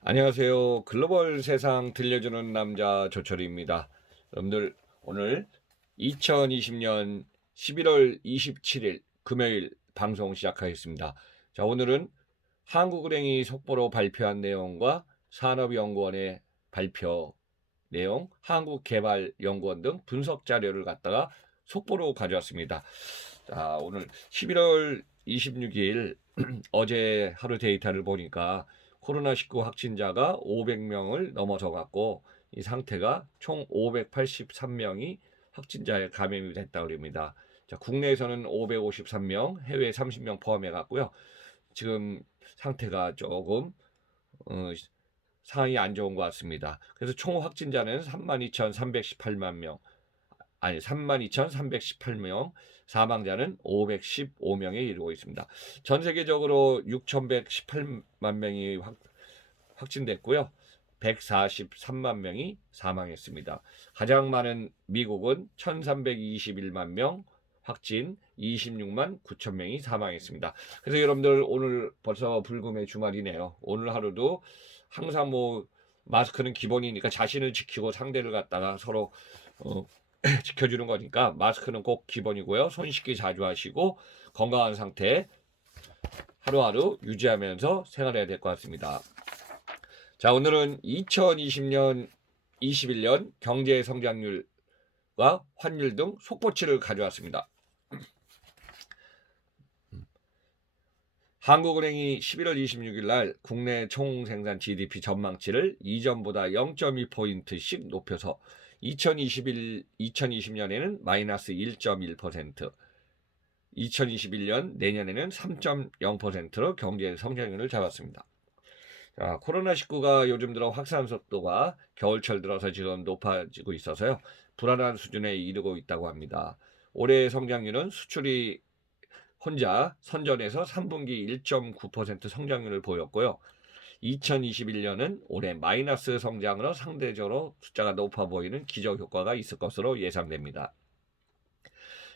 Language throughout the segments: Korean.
안녕하세요. 글로벌 세상 들려주는 남자 조철입니다. 여러분들 오늘 2020년 11월 27일 금요일 방송 시작하겠습니다. 자, 오늘은 한국은행이 속보로 발표한 내용과 산업연구원의 발표 내용, 한국개발연구원 등 분석 자료를 갖다가 속보로 가져왔습니다. 자, 오늘 11월 26일 어제 하루 데이터를 보니까 코로나19 확진자가 500명을 넘어서 갖고 이 상태가 총 583명이 확진자에 감염이 됐다고 합니다. 자, 국내에서는 553명, 해외 30명 포함해 갖고요. 지금 상태가 조금 상황이 안 좋은 것 같습니다. 그래서 총 확진자는 32,318만 명, 아니 32,318명, 사망자는 515명에 이르고 있습니다. 전 세계적으로 6,118만 명이 확진됐고요. 143만 명이 사망했습니다. 가장 많은 미국은 1,321만 명 확진, 26만 9천 명이 사망했습니다. 그래서 여러분들 오늘 벌써 불금의 주말이네요. 오늘 하루도 항상 마스크는 기본이니까 자신을 지키고 상대를 갖다가 서로 지켜주는 거니까 마스크는 꼭 기본이고요. 손 씻기 자주 하시고 건강한 상태 하루하루 유지하면서 생활해야 될 것 같습니다. 자, 오늘은 2020년, 21년 경제 성장률과 환율 등 속보치를 가져왔습니다. 한국은행이 11월 26일 날 국내 총생산 GDP 전망치를 이전보다 0.2포인트씩 높여서 2020년에는 마이너스 1.1%, 2021년 내년에는 3.0%로 경제 성장률을 잡았습니다. 자, 코로나19가 요즘 들어 확산 속도가 겨울철 들어서 지금 높아지고 있어서요. 불안한 수준에 이르고 있다고 합니다. 올해 성장률은 수출이 혼자 선전해서 3분기 1.9% 성장률을 보였고요. 2021년은 올해 마이너스 성장으로 상대적으로 숫자가 높아 보이는 기저 효과가 있을 것으로 예상됩니다.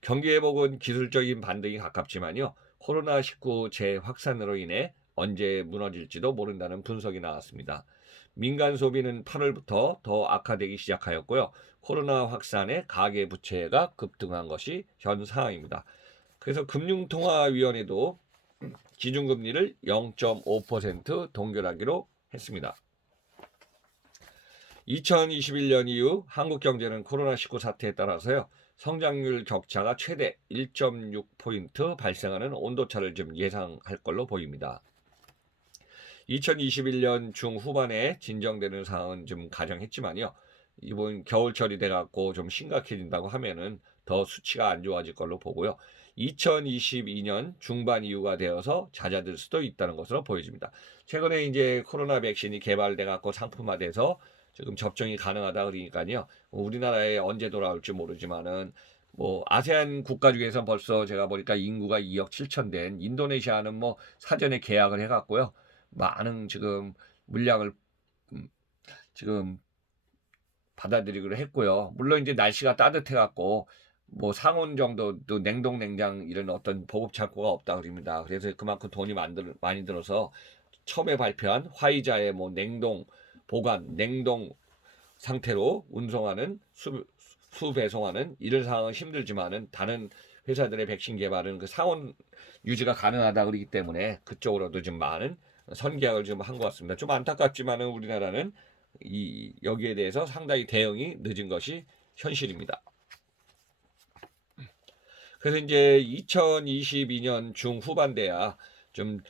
경기 회복은 기술적인 반등이 가깝지만요. 코로나19 재확산으로 인해 언제 무너질지도 모른다는 분석이 나왔습니다. 민간 소비는 8월부터 더 악화되기 시작하였고요. 코로나 확산에 가계 부채가 급등한 것이 현 상황입니다. 그래서 금융통화위원회도 기준금리를 0.5% 동결하기로 했습니다. 2021년 이후 한국 경제는 코로나19 사태에 따라서요. 성장률 격차가 최대 1.6포인트 발생하는 온도차를 좀 예상할 걸로 보입니다. 2021년 중후반에 진정되는 상황은 좀 가정했지만요. 이번 겨울철이 돼갖고 좀 심각해진다고 하면은 더 수치가 안 좋아질 걸로 보고요. 2022년 중반 이후가 되어서 잦아들 수도 있다는 것으로 보여집니다. 최근에 이제 코로나 백신이 개발돼갖고 상품화돼서 지금 접종이 가능하다 그러니까요. 우리나라에 언제 돌아올지 모르지만은 아세안 국가 중에서 벌써 제가 보니까 인구가 2억 7천 된 인도네시아는 사전에 계약을 해갖고요. 많은 지금 물량을 지금 받아들이기로 했고요. 물론 이제 날씨가 따뜻해갖고 상온 정도도 냉동 냉장 이런 어떤 보급 창고가 없다 그럽니다. 그래서 그만큼 돈이 많이 들어서 처음에 발표한 화이자의 냉동 보관 냉동 상태로 운송하는 수 배송하는 이런 상황은 힘들지만은 다른 회사들의 백신 개발은 그 상온 유지가 가능하다 그러기 때문에 그쪽으로도 좀 많은 선계약을 좀 한 것 같습니다. 좀 안타깝지만은 우리나라는 여기에 대해서 상당히 대응이 늦은 것이 현실입니다. 그래서 이제 2022년 중후반대야 좀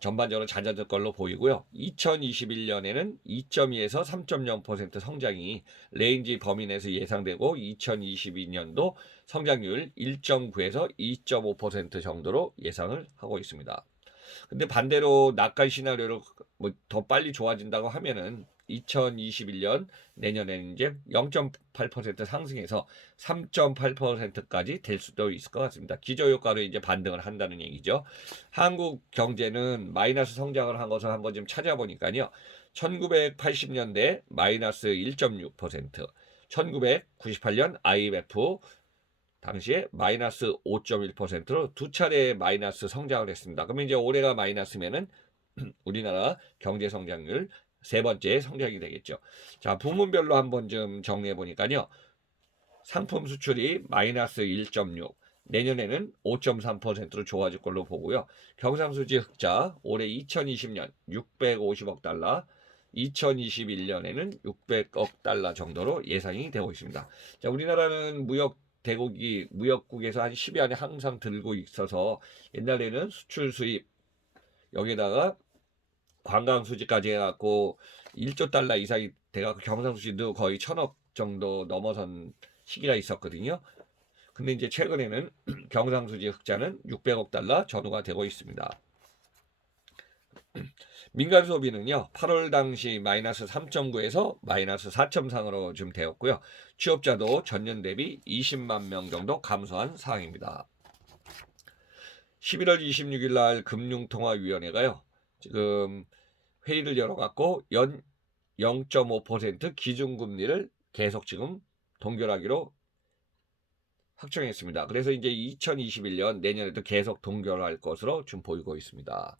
전반적으로 잦아들 걸로 보이고요. 2021년에는 2.2에서 3.0% 성장이 레인지 범위 내에서 예상되고 2022년도 성장률 1.9에서 2.5% 정도로 예상을 하고 있습니다. 근데 반대로 낙관 시나리오로 더 빨리 좋아진다고 하면은 2021년 내년에는 이제 0.8% 상승해서 3.8%까지 될 수도 있을 것 같습니다. 기저효과로 이제 반등을 한다는 얘기죠. 한국 경제는 마이너스 성장을 한 것을 한번 좀 찾아보니까요. 1980년대 마이너스 1.6%, 1998년 IMF 당시에 마이너스 5.1%로 두 차례 마이너스 성장을 했습니다. 그러면 이제 올해가 마이너스면은 우리나라 경제 성장률 세 번째 성장이 되겠죠. 자, 부문별로 한번 좀 정리해 보니까요. 상품 수출이 마이너스 1.6, 내년에는 5.3%로 좋아질 걸로 보고요. 경상수지 흑자 올해 2020년 650억 달러, 2021년에는 600억 달러 정도로 예상이 되고 있습니다. 자, 우리나라는 무역국에서 한 10위 안에 항상 들고 있어서 옛날에는 수출 수입 여기다가 관광 수지까지 해갖고 1조 달러 이상이 돼갖고 경상수지도 거의 1,000억 정도 넘어선 시기가 있었거든요. 근데 이제 최근에는 경상수지 흑자는 600억 달러 전후가 되고 있습니다. 민간 소비는요, 8월 당시 마이너스 3.9에서 마이너스 4.3으로 좀 되었고요. 취업자도 전년 대비 20만 명 정도 감소한 상황입니다. 11월 26일 날 금융통화위원회가요, 지금 회의를 열어갖고 연 0.5% 기준금리를 계속 지금 동결하기로 확정했습니다. 그래서 이제 2021년 내년에도 계속 동결할 것으로 좀 보이고 있습니다.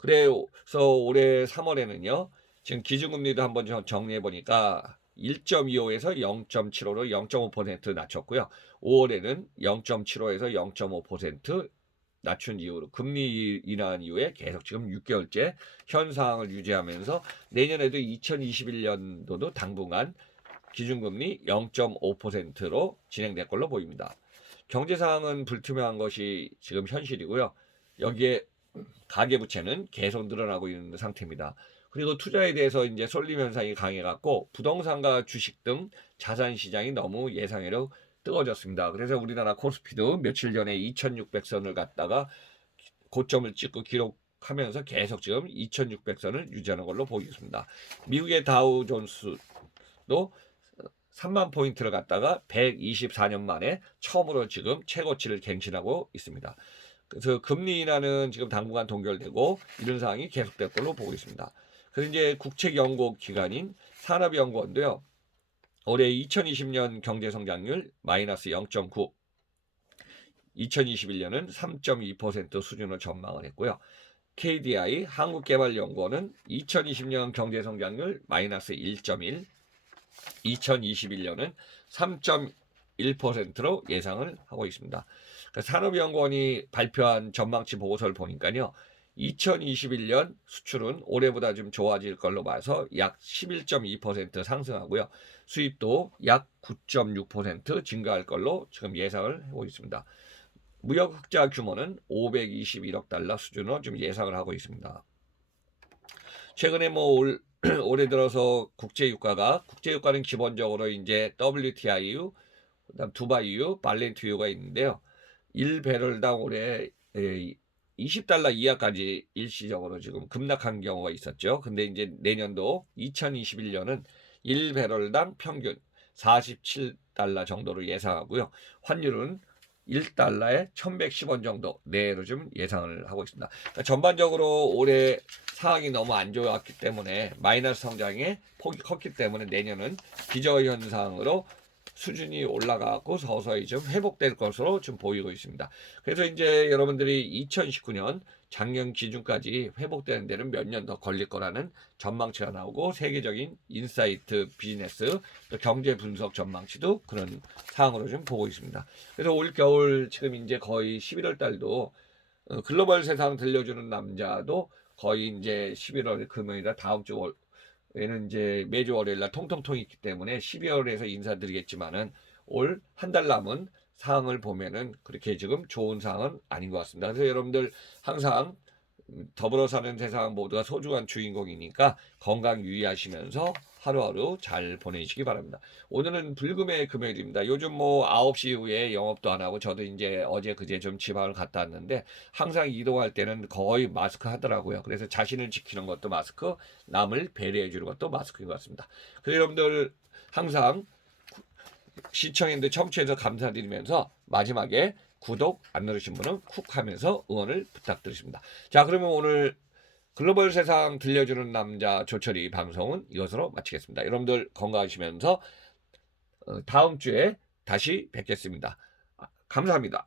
그래서 올해 3월에는요, 지금 기준금리도 한번 정리해 보니까 1.25에서 0.75로 0.5% 낮췄고요. 5월에는 0.75에서 0.5% 낮춘 이후로 금리 인하한 이후에 계속 지금 6개월째 현 상황을 유지하면서 내년에도 2021년도도 당분간 기준금리 0.5%로 진행될 걸로 보입니다. 경제 상황은 불투명한 것이 지금 현실이고요. 여기에 가계부채는 계속 늘어나고 있는 상태입니다. 그리고 투자에 대해서 이제 쏠림 현상이 강해갖고 부동산과 주식 등 자산 시장이 너무 예상외로 뜨거워졌습니다. 그래서 우리나라 코스피도 며칠 전에 2,600선을 갔다가 고점을 찍고 기록하면서 계속 지금 2,600선을 유지하는 걸로 보이겠습니다. 미국의 다우존스도 3만 포인트를 갔다가 124년 만에 처음으로 지금 최고치를 갱신하고 있습니다. 그래서 금리 인하는 지금 당분간 동결되고 이런 상황이 계속될 걸로 보고 있습니다. 그래서 이제 국책연구 기관인 산업연구원도요, 올해 2020년 경제 성장률 마이너스 0.9, 2021년은 3.2% 수준으로 전망을 했고요. KDI 한국개발연구원은 2020년 경제 성장률 마이너스 1.1, 2021년은 3.1%로 예상을 하고 있습니다. 산업연구원이 발표한 전망치 보고서를 보니까요, 2021년 수출은 올해보다 좀 좋아질 걸로 봐서 약 11.2% 상승하고요. 수입도 약 9.6% 증가할 걸로 지금 예상을 하고 있습니다. 무역 흑자 규모는 521억 달러 수준으로 좀 예상을 하고 있습니다. 최근에 올해 들어서 국제유가는 기본적으로 이제 WTI유, 그다음 두바이유, 발렌트유가 있는데요. 1배럴당 올해 20달러 이하까지 일시적으로 지금 급락한 경우가 있었죠. 근데 이제 내년도 2021년은 1배럴당 평균 47달러 정도로 예상하고요. 환율은 1달러에 1110원 정도 내로 좀 예상을 하고 있습니다. 그러니까 전반적으로 올해 상황이 너무 안 좋았기 때문에 마이너스 성장의 폭이 컸기 때문에 내년은 기저현상으로 수준이 올라가고 서서히 좀 회복될 것으로 좀 보이고 있습니다. 그래서 이제 여러분들이 2019년 작년 기준까지 회복되는 데는 몇 년 더 걸릴 거라는 전망치가 나오고 세계적인 인사이트 비즈니스 또 경제 분석 전망치도 그런 상황으로 좀 보고 있습니다. 그래서 올 겨울 지금 이제 거의 11월 달도 글로벌 세상 들려주는 남자도 거의 이제 11월 금요일이라 다음 주 에는 이제 매주 월요일 날 통통통이 있기 때문에 12월에서 인사드리겠지만은 올 한 달 남은 상황을 보면은 그렇게 지금 좋은 상황은 아닌 것 같습니다. 그래서 여러분들 항상 더불어 사는 세상 모두가 소중한 주인공이니까 건강 유의하시면서 하루하루 잘 보내시기 바랍니다. 오늘은 불금의 금요일입니다. 요즘 9시 이후에 영업도 안 하고 저도 이제 어제 그제 좀 지방을 갔다 왔는데 항상 이동할 때는 거의 마스크 하더라고요. 그래서 자신을 지키는 것도 마스크, 남을 배려해 주는 것도 마스크인 것 같습니다. 그래서 여러분들 항상 시청했는데 청취해서 감사드리면서 마지막에 구독 안 누르신 분은 쿡 하면서 응원을 부탁드리겠습니다. 자, 그러면 오늘 글로벌 세상 들려주는 남자 조철이 방송은 이것으로 마치겠습니다. 여러분들 건강하시면서 다음 주에 다시 뵙겠습니다. 감사합니다.